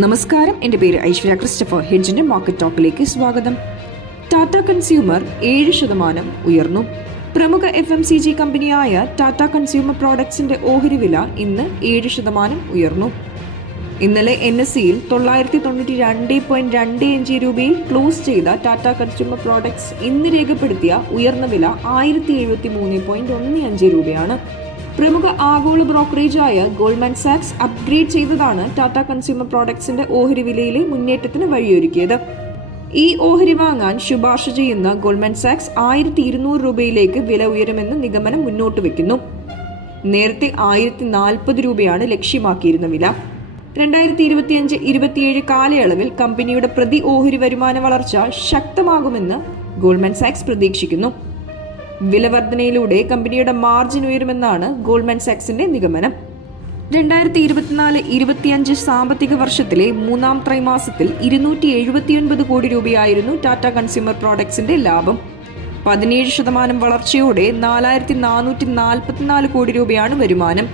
നമസ്കാരം. എന്റെ പേര് ഐശ്വര്യ ക്രിസ്റ്റഫർ ഹെഡ്ജിന്റെ മാർക്കറ്റ് ടോക്കിലേക്ക് സ്വാഗതം. ടാറ്റ കൺസ്യൂമർ ഏഴ് ശതമാനം ഉയർന്നു. പ്രമുഖ എഫ് എം സി ജി കമ്പനിയായ ടാറ്റ കൺസ്യൂമർ പ്രോഡക്ട്സിന്റെ ഓഹരി വില ഇന്ന് ഏഴ് ശതമാനം ഉയർന്നു. ഇന്നലെ എൻ എസ് സിയിൽ തൊള്ളായിരത്തി തൊണ്ണൂറ്റി രണ്ട് പോയിന്റ് രണ്ട് അഞ്ച് രൂപയിൽ ക്ലോസ് ചെയ്ത ടാറ്റ കൺസ്യൂമർ പ്രോഡക്ട്സ് ഇന്ന് രേഖപ്പെടുത്തിയ ഉയർന്ന വില ആയിരത്തി എഴുപത്തി മൂന്ന് പോയിന്റ് ഒന്ന് അഞ്ച് രൂപയാണ്. പ്രമുഖ ആഗോള ബ്രോക്കറേജായ ഗോൾഡ്മാൻ സാക്സ് അപ്ഗ്രേഡ് ചെയ്തതാണ് ടാറ്റ കൺസ്യൂമർ പ്രോഡക്ട്സിന്റെ ഓഹരി വിലയിലെ മുന്നേറ്റത്തിന് വഴിയൊരുക്കിയത്. ഈ ഓഹരി വാങ്ങാൻ ശുപാർശ ചെയ്യുന്ന ഗോൾഡ്മാൻ സാക്സ് ആയിരത്തി ഇരുന്നൂറ് രൂപയിലേക്ക് വില ഉയരുമെന്ന് നിഗമനം മുന്നോട്ട് വെക്കുന്നു. നേരത്തെ ആയിരത്തി നാൽപ്പത് രൂപയാണ് ലക്ഷ്യമാക്കിയിരുന്ന വില. രണ്ടായിരത്തി ഇരുപത്തിയഞ്ച് ഇരുപത്തിയേഴ് കാലയളവിൽ കമ്പനിയുടെ പ്രതി ഓഹരി വരുമാന വളർച്ച ശക്തമാകുമെന്ന് ഗോൾഡ്മാൻ സാക്സ് പ്രതീക്ഷിക്കുന്നു. വിലവർധനയിലൂടെ കമ്പനിയുടെ മാർജിൻ ഉയരുമെന്നാണ് ഗോൾഡ്മാൻ സാക്സിന്റെ നിഗമനം. രണ്ടായിരത്തി ഇരുപത്തിനാല് ഇരുപത്തിയഞ്ച് സാമ്പത്തിക വർഷത്തിലെ മൂന്നാം ത്രൈമാസത്തിൽ ഇരുന്നൂറ്റി എഴുപത്തിയൊൻപത് കോടി രൂപയായിരുന്നു ടാറ്റ കൺസ്യൂമർ പ്രോഡക്ട്സിന്റെ ലാഭം. പതിനേഴ് ശതമാനം വളർച്ചയോടെ നാലായിരത്തി നാനൂറ്റി നാൽപ്പത്തിനാല് കോടി രൂപയാണ് വരുമാനം.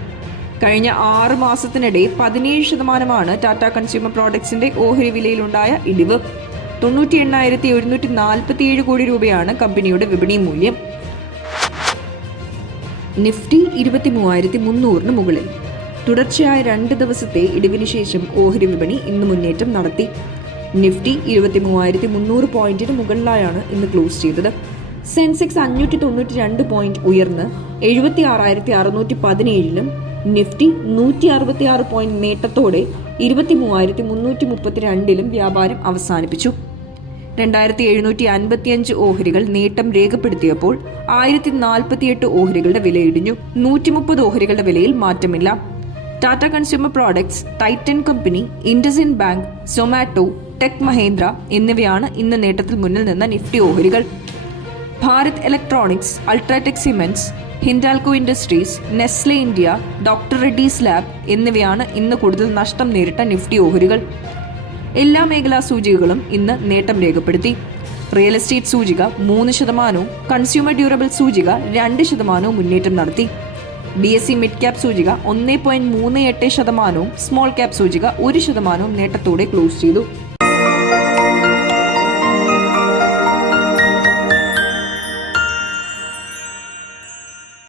കഴിഞ്ഞ ആറ് മാസത്തിനിടെ പതിനേഴ് ശതമാനമാണ് ടാറ്റ കൺസ്യൂമർ പ്രോഡക്ട്സിന്റെ ഓഹരി വിലയിലുണ്ടായ ഇടിവ്. തൊണ്ണൂറ്റി എണ്ണായിരത്തി ഒരുന്നൂറ്റി നാൽപ്പത്തിയേഴ് കോടി രൂപയാണ് കമ്പനിയുടെ വിപണി മൂല്യം. നിഫ്റ്റി ഇരുപത്തി മൂവായിരത്തി മുന്നൂറിന് മുകളിൽ. തുടർച്ചയായ രണ്ട് ദിവസത്തെ ഇടിവിന് ശേഷം ഓഹരി വിപണി ഇന്ന് മുന്നേറ്റം നടത്തി. നിഫ്റ്റി ഇരുപത്തി മൂവായിരത്തി മുന്നൂറ് പോയിന്റിന് മുകളിലായാണ് ഇന്ന് ക്ലോസ് ചെയ്തത്. സെൻസെക്സ് അഞ്ഞൂറ്റി തൊണ്ണൂറ്റി രണ്ട് പോയിന്റ് ഉയർന്ന് എഴുപത്തി ആറായിരത്തി അറുന്നൂറ്റി പതിനേഴിലും നിഫ്റ്റി നൂറ്റി അറുപത്തി ആറ് പോയിന്റ് നേട്ടത്തോടെ ഇരുപത്തി മൂവായിരത്തി മുന്നൂറ്റി മുപ്പത്തി രണ്ടിലും വ്യാപാരം അവസാനിപ്പിച്ചു. രണ്ടായിരത്തി എഴുന്നൂറ്റി അൻപത്തിയഞ്ച് ഓഹരികൾ നേട്ടം രേഖപ്പെടുത്തിയപ്പോൾ ആയിരത്തി നാൽപ്പത്തിയെട്ട് ഓഹരികളുടെ വില ഇടിഞ്ഞു നൂറ്റി മുപ്പത് ഓഹരികളുടെ വിലയിൽ മാറ്റമില്ല. Tata consumer products Titan company IndusInd bank Zomato tech Mahindra എന്നിവയാണ് ഇന്ന് നേട്ടത്തിൽ മുന്നിൽ നിന്ന നിഫ്റ്റി ഓഹരികൾ. Bharat electronics UltraTech cements Hindalco industries Nestle India doctor Reddy's lab എന്നിവയാണ് ഇന്ന് കൂടുതൽ നഷ്ടം നേരിട്ട നിഫ്റ്റി ഓഹരികൾ. എല്ലാ മേഖലാ സൂചികകളും ഇന്ന് നേട്ടം രേഖപ്പെടുത്തി. റിയൽ എസ്റ്റേറ്റ് സൂചിക മൂന്ന് ശതമാനവും കൺസ്യൂമർ ഡ്യൂറബിൾ സൂചിക രണ്ട് ശതമാനവും മുന്നേറ്റം നടത്തി. B S E mid cap സൂചിക ഒന്ന് പോയിന്റ് മൂന്ന് എട്ട് ശതമാനവും സ്മോൾ ക്യാപ് സൂചിക ഒരു ശതമാനവും നേട്ടത്തോടെ ക്ലോസ് ചെയ്തു.